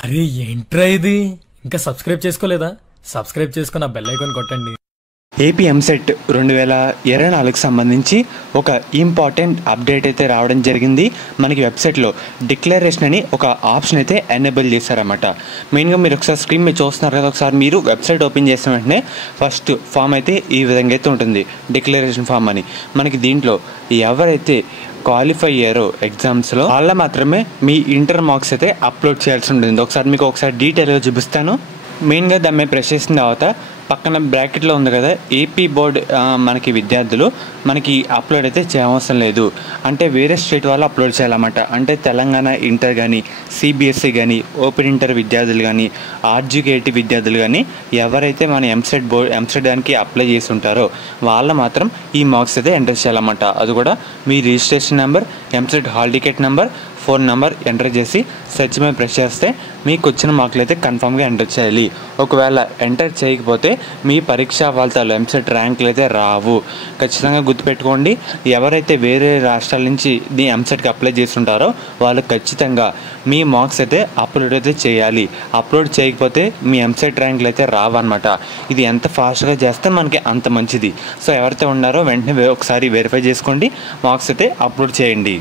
అరే ఏంట్రా ఇది? ఇంకా సబ్స్క్రైబ్ చేసుకోలేదా? సబ్స్క్రైబ్ చేసుకుని ఆ బెల్ ఐకాన్ కొట్టండి. ఏపీ ఎంసెట్ 2024కి సంబంధించి ఒక ఇంపార్టెంట్ అప్డేట్ అయితే రావడం జరిగింది. మనకి వెబ్సైట్లో డిక్లరేషన్ అని ఒక ఆప్షన్ అయితే ఎనేబుల్ చేశారన్నమాట. మెయిన్గా మీరు ఒకసారి స్క్రీన్ మీద చూస్తున్నారు కదా, ఒకసారి మీరు వెబ్సైట్ ఓపెన్ చేసిన వెంటనే ఫస్ట్ ఫామ్ అయితే ఈ విధంగా అయితే ఉంటుంది, డిక్లరేషన్ ఫామ్ అని. మనకి దీంట్లో ఎవరైతే క్వాలిఫై అయ్యారో ఎగ్జామ్స్లో వాళ్ళ మాత్రమే మీ ఇంటర్ మార్క్స్ అయితే అప్లోడ్ చేయాల్సి ఉంటుంది. ఒకసారి డీటెయిల్గా చూపిస్తాను. మెయిన్గా దాన్ని మీద ప్రెస్ చేసిన తర్వాత పక్కన బ్రాకెట్లో ఉంది కదా, ఏపీ బోర్డ్ మనకి విద్యార్థులు మనకి అప్లోడ్ అయితే చేయవసరం లేదు. అంటే వేరే స్టేట్ వాళ్ళు అప్లోడ్ చేయాలన్నమాట. అంటే తెలంగాణ ఇంటర్ కానీ, సిబిఎస్ఈ కానీ, ఓపెన్ ఇంటర్ విద్యార్థులు కానీ, ఆర్జీకేటీ విద్యార్థులు కానీ ఎవరైతే మన ఎంసెట్ దానికి అప్లై చేసి ఉంటారో వాళ్ళ మాత్రం ఈ మార్క్స్ అయితే ఎంటర్ చేయాలన్నమాట. అది కూడా మీ registration number, EAMCET hall ticket number, phone number enter చేసి సెర్చ్ మీద ప్రెస్ చేస్తే మీకు వచ్చిన మార్కులు అయితే కన్ఫామ్గా ఎంటర్ చేయాలి. ఒకవేళ ఎంటర్ చేయకపోతే మీ పరీక్షా ఫలితాలు ఎంసెట్ ర్యాంకులు అయితే రావు. ఖచ్చితంగా గుర్తుపెట్టుకోండి. ఎవరైతే వేరే రాష్ట్రాల నుంచి ఈ ఎంసెట్కి అప్లై చేస్తుంటారో వాళ్ళు ఖచ్చితంగా మీ మార్క్స్ అయితే అప్లోడ్ అయితే చేయాలి. అప్లోడ్ చేయకపోతే మీ ఎంసెట్ ర్యాంకులు అయితే రావన్నమాట. ఇది ఎంత ఫాస్ట్గా చేస్తే మనకి అంత మంచిది. సో ఎవరైతే ఉన్నారో వెంటనే ఒకసారి వెరిఫై చేసుకోండి, మార్క్స్ అయితే అప్లోడ్ చేయండి.